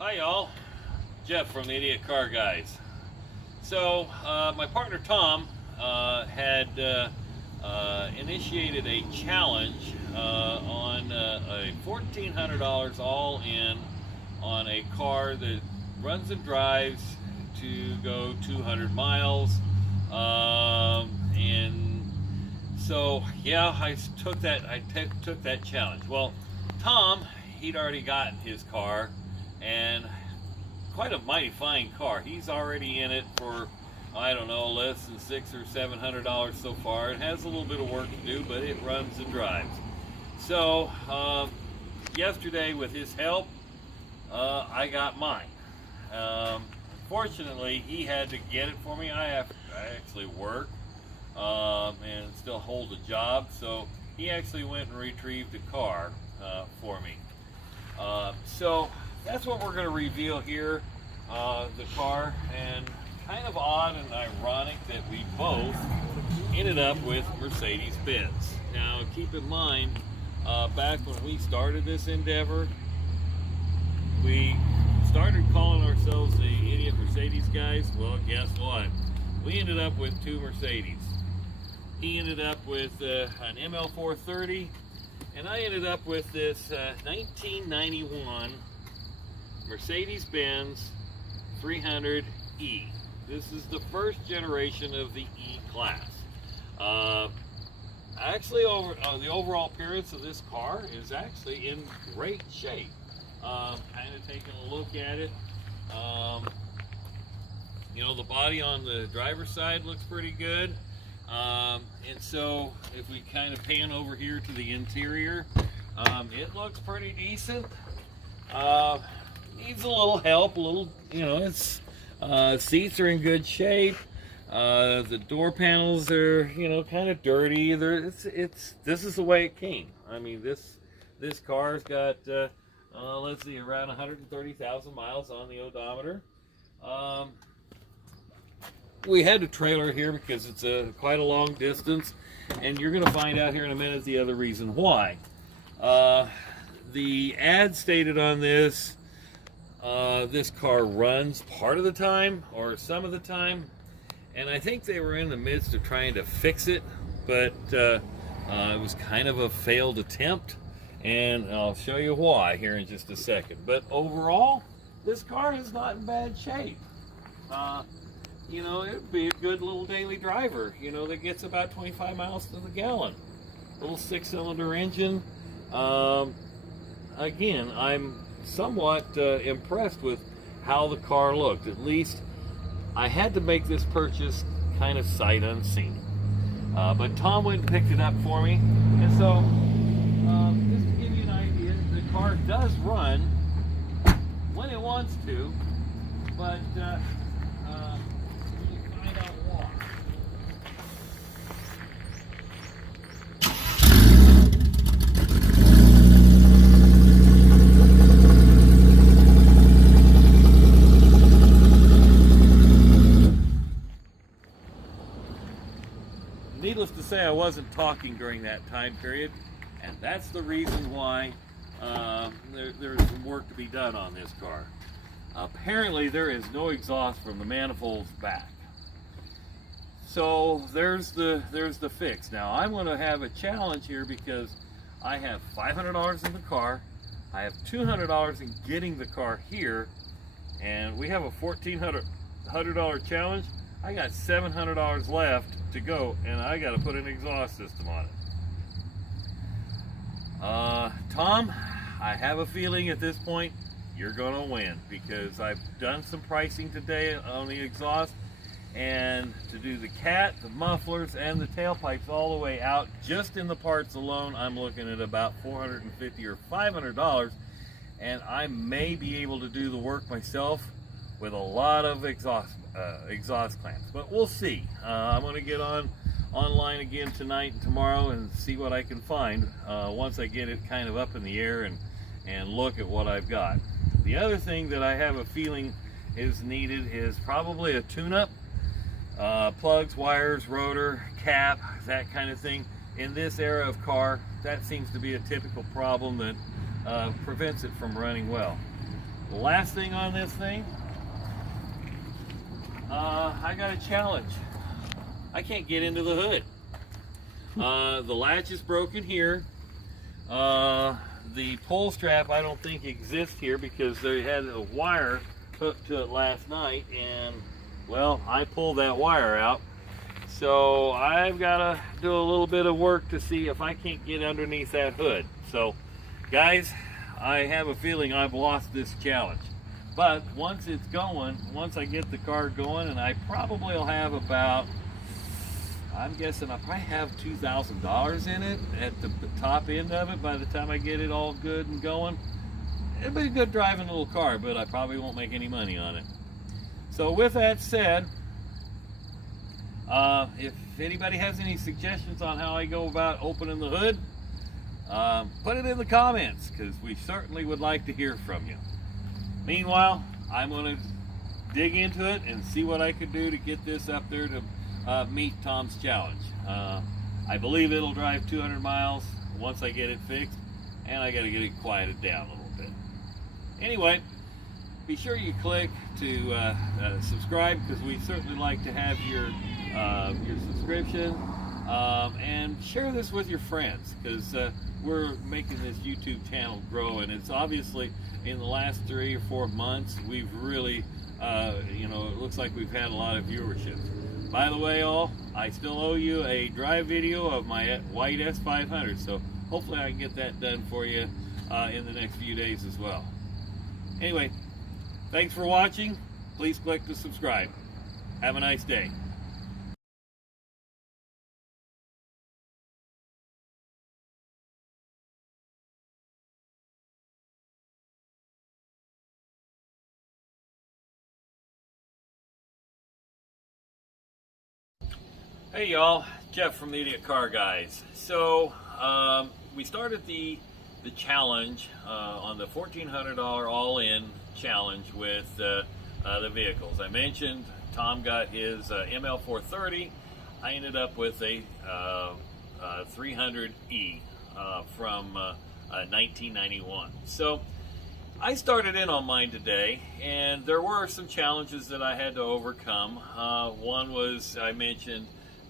Hi y'all, Jeff from the Idiot Car Guys. So my partner Tom had initiated a challenge on a $1,400 all in on a car that runs and drives to go 200 miles. And so yeah, I took that challenge. Well, Tom, he'd already gotten his car, and quite a mighty fine car. He's already in it for, I don't know, less than $600 or $700 so far. It has a little bit of work to do, but it runs and drives. So yesterday, with his help, I got mine. Fortunately, he had to get it for me. I actually work and still hold a job, so he actually went and retrieved the car for me. So that's what we're going to reveal here, the car, and kind of odd and ironic that we both ended up with Mercedes-Benz. Now keep in mind, back when we started this endeavor, we started calling ourselves the Idiot Mercedes Guys. Well, guess what? We ended up with two Mercedes. He ended up with an ML430, and I ended up with this 1991 Mercedes-Benz 300E. This is the first generation of the E-Class. Actually, the overall appearance of this car is actually in great shape. Kind of taking a look at it. The body on the driver's side looks pretty good. And so if we kind of pan over here to the interior, it looks pretty decent. Needs a little help, it's seats are in good shape. The door panels are, kind of dirty. This is the way it came. I mean, this car's got let's see, around 130,000 miles on the odometer. We had to trailer here because it's quite a long distance, and you're going to find out here in a minute the other reason why. The ad stated on this car runs part of the time or some of the time, and I think they were in the midst of trying to fix it, but it was kind of a failed attempt, and I'll show you why here in just a second. But overall, this car is not in bad shape. It'd be a good little daily driver, that gets about 25 miles to the gallon. Little 6-cylinder engine. Again, I'm somewhat impressed with how the car looked. At least I had to make this purchase kind of sight unseen. But Tom went and picked it up for me. And so, just to give you an idea, the car does run when it wants to, but find out why. Needless to say, I wasn't talking during that time period, and that's the reason why there's some work to be done on this car. Apparently, there is no exhaust from the manifolds back. So there's the fix. Now I'm going to have a challenge here because I have $500 in the car. I have $200 in getting the car here, and we have a $1,400 challenge. I got $700 left to go, and I got to put an exhaust system on it. Tom, I have a feeling at this point you're going to win, because I've done some pricing today on the exhaust, and to do the cat, the mufflers, and the tailpipes all the way out, just in the parts alone, I'm looking at about $450 or $500, and I may be able to do the work myself with a lot of exhaust clamps, but we'll see. I'm going to get online again tonight and tomorrow and see what I can find once I get it kind of up in the air and look at what I've got. The other thing that I have a feeling is needed is probably a tune-up. Plugs, wires, rotor, cap, that kind of thing. In this era of car, that seems to be a typical problem that prevents it from running well. last thing on this thing, I got a challenge. I can't get into the hood. The latch is broken here. The pull strap I don't think exists here because they had a wire hooked to it last night, and well, I pulled that wire out. So I've got to do a little bit of work to see if I can't get underneath that hood. So guys, I have a feeling I've lost this challenge. But once it's going, once I get the car going, and I probably will have about, I'm guessing I probably have $2,000 in it at the top end of it by the time I get it all good and going. It'll be a good driving little car, but I probably won't make any money on it. So with that said, if anybody has any suggestions on how I go about opening the hood, put it in the comments, because we certainly would like to hear from you. Meanwhile, I'm going to dig into it and see what I could do to get this up there to meet Tom's challenge. I believe it'll drive 200 miles once I get it fixed, and I got to get it quieted down a little bit. Anyway, be sure you click to subscribe, because we certainly like to have your subscription, and share this with your friends, because we're making this YouTube channel grow, and it's obviously in the last 3 or 4 months we've really it looks like we've had a lot of viewership. By the way, all, I still owe you a drive video of my white S500, so hopefully I can get that done for you in the next few days as well. Anyway, thanks for watching. Please click to subscribe. Have a nice day. Hey y'all, Jeff from the Idiot Car Guys. So we started the challenge on the $1,400 all-in challenge with the vehicles. I mentioned Tom got his ML430. I ended up with a 300E from 1991. So I started in on mine today, and there were some challenges that I had to overcome. One was, I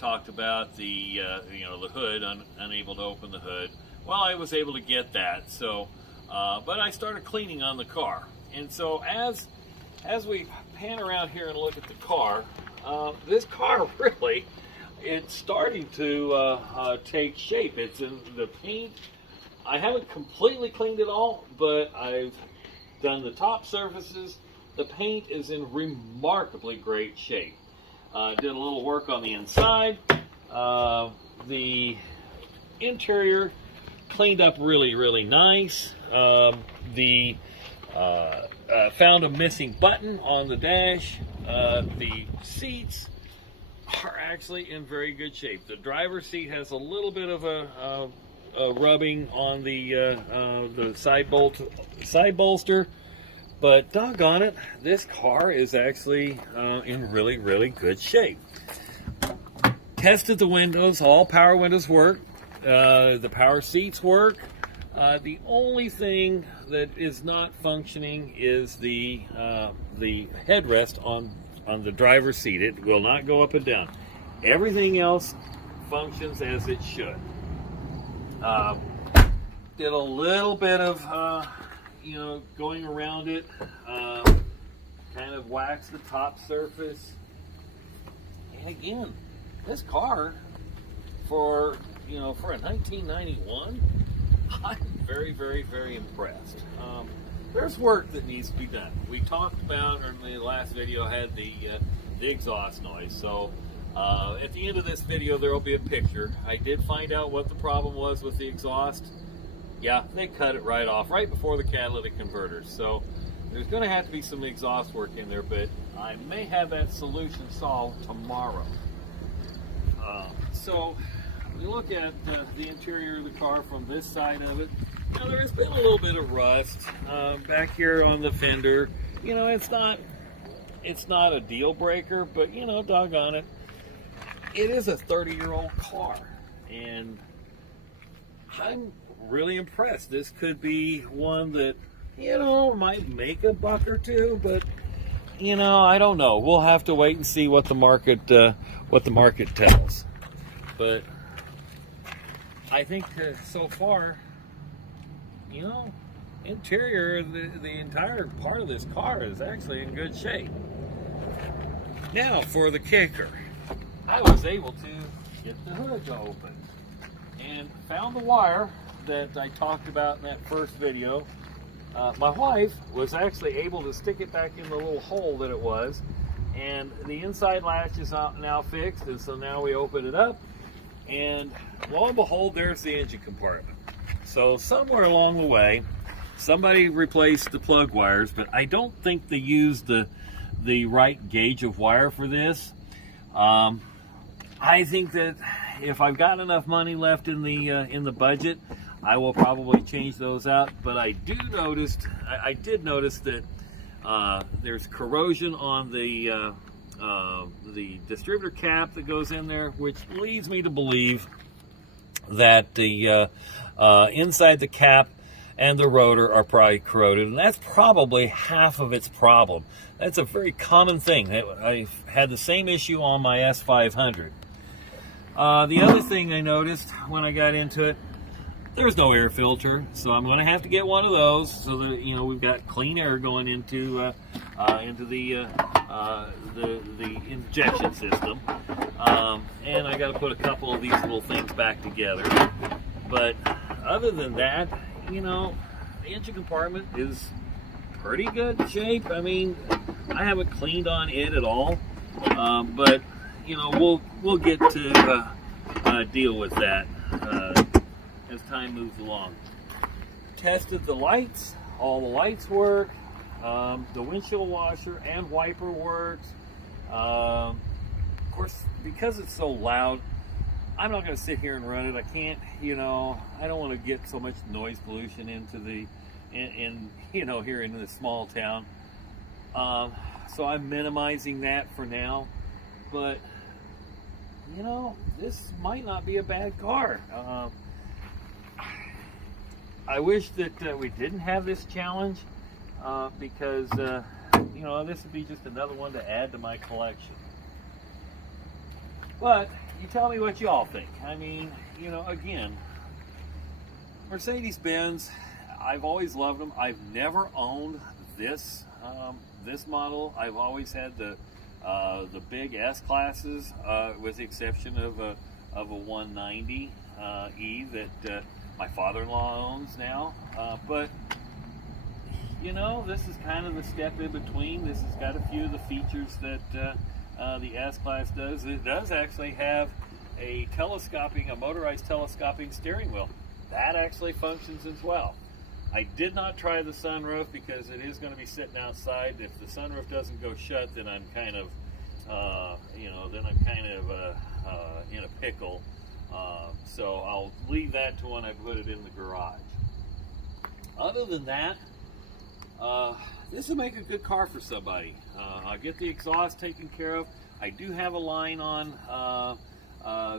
talked about the the hood, unable to open the hood. Well, I was able to get that. So, but I started cleaning on the car, and so as we pan around here and look at the car, this car really, it's starting to take shape. It's in the paint. I haven't completely cleaned it all, but I've done the top surfaces. The paint is in remarkably great shape. Did a little work on the inside. The interior cleaned up really nice. Found a missing button on the dash. The seats are actually in very good shape. The driver's seat has a little bit of a rubbing on the side bolster. But doggone it, this car is actually in really good shape. Tested the windows, all power windows work. The power seats work. The only thing that is not functioning is the headrest on the driver's seat. It will not go up and down. Everything else functions as it should. Did a little bit of going around it, kind of wax the top surface. And again, this car for a 1991, I'm very impressed. There's work that needs to be done. We talked about, or in the last video, had the exhaust noise. So at the end of this video, there will be a picture. I did find out what the problem was with the exhaust. Yeah, they cut it right off, right before the catalytic converters. So there's going to have to be some exhaust work in there, but I may have that solution solved tomorrow. So we look at the interior of the car from this side of it. Now there's been a little bit of rust back here on the fender. It's not a deal breaker, but doggone it, it is a 30-year-old car, and I'm really impressed. This could be one that you know, might make a buck or two, but you know, I don't know. We'll have to wait and see what the market tells. But I think so far, you know, interior, the entire part of this car is actually in good shape. Now for the kicker, I was able to get the hood to open and found the wire that I talked about in that first video. My wife was actually able to stick it back in the little hole that it was, and the inside latch is now fixed, and so now we open it up, and lo and behold, there's the engine compartment. So somewhere along the way, somebody replaced the plug wires, but I don't think they used the right gauge of wire for this. I think that if I've got enough money left in the budget, I will probably change those out. But I did notice that there's corrosion on the distributor cap that goes in there, which leads me to believe that the inside the cap and the rotor are probably corroded, and that's probably half of its problem. That's a very common thing. I had the same issue on my S500. The other thing I noticed when I got into it, there's no air filter, so I'm going to have to get one of those so that, you know, we've got clean air going into the injection system. And I got to put a couple of these little things back together. But other than that, you know, the engine compartment is pretty good shape. I mean, I haven't cleaned on it at all, but you know, we'll get to deal with that as time moves along. Tested the lights. All the lights work. The windshield washer and wiper works. Of course, because it's so loud, I'm not going to sit here and run it. I can't, you know, I don't want to get so much noise pollution into you know, here in this small town. So I'm minimizing that for now. But, you know, this might not be a bad car. I wish that we didn't have this challenge because, you know, this would be just another one to add to my collection. But you tell me what you all think. I mean, you know, again, Mercedes-Benz, I've always loved them. I've never owned this this model. I've always had the big S classes, with the exception of a 190 E that my father-in-law owns now. But you know, this is kind of the step in between. This has got a few of the features that the S class does. It does actually have a motorized telescoping steering wheel. That actually functions as well. I did not try the sunroof because it is going to be sitting outside. If the sunroof doesn't go shut, then I'm kind of, you know, in a pickle. So I'll leave that to when I put it in the garage. Other than that, this will make a good car for somebody. I'll get the exhaust taken care of. I do have a line on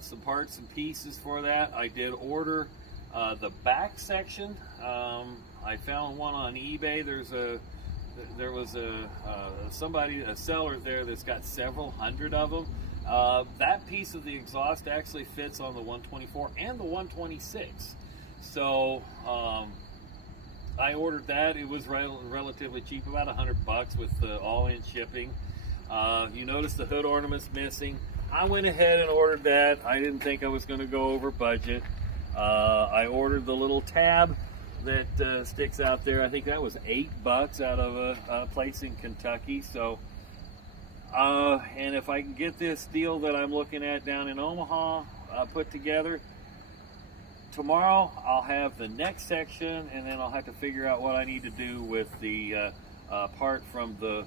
some parts and pieces for that. I did order the back section. I found one on eBay. There was a seller there that's got several hundred of them. That piece of the exhaust actually fits on the 124 and the 126. So I ordered that. It was relatively cheap, about $100 with all-in shipping. You notice the hood ornament's missing. I went ahead and ordered that. I didn't think I was going to go over budget. I ordered the little tab that sticks out there. I think that was $8 out of a place in Kentucky. So, and if I can get this deal that I'm looking at down in Omaha put together, tomorrow I'll have the next section, and then I'll have to figure out what I need to do with the part from the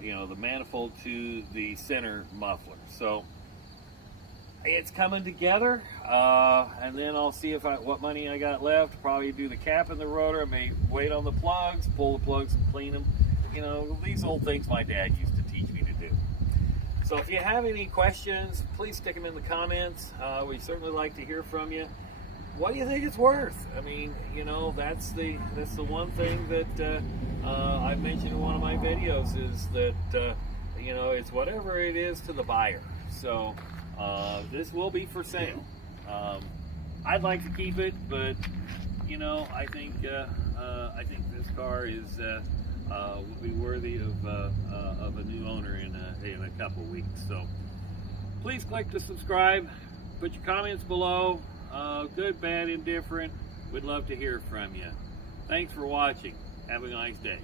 you know, the manifold to the center muffler. So it's coming together, and then I'll see what money I got left. Probably do the cap and the rotor. I may wait on the plugs, pull the plugs and clean them. You know, these old things my dad used to teach me to do. So if you have any questions, please stick them in the comments. We certainly like to hear from you. what do you think it's worth? I mean, you know, that's the one thing that I mentioned in one of my videos is that you know, it's whatever it is to the buyer. So this will be for sale. I'd like to keep it, but you know, I think this car is will be worthy of a new owner in a couple weeks. So please click to subscribe. Put your comments below. Good, bad, indifferent. We'd love to hear from you. Thanks for watching. Have a nice day.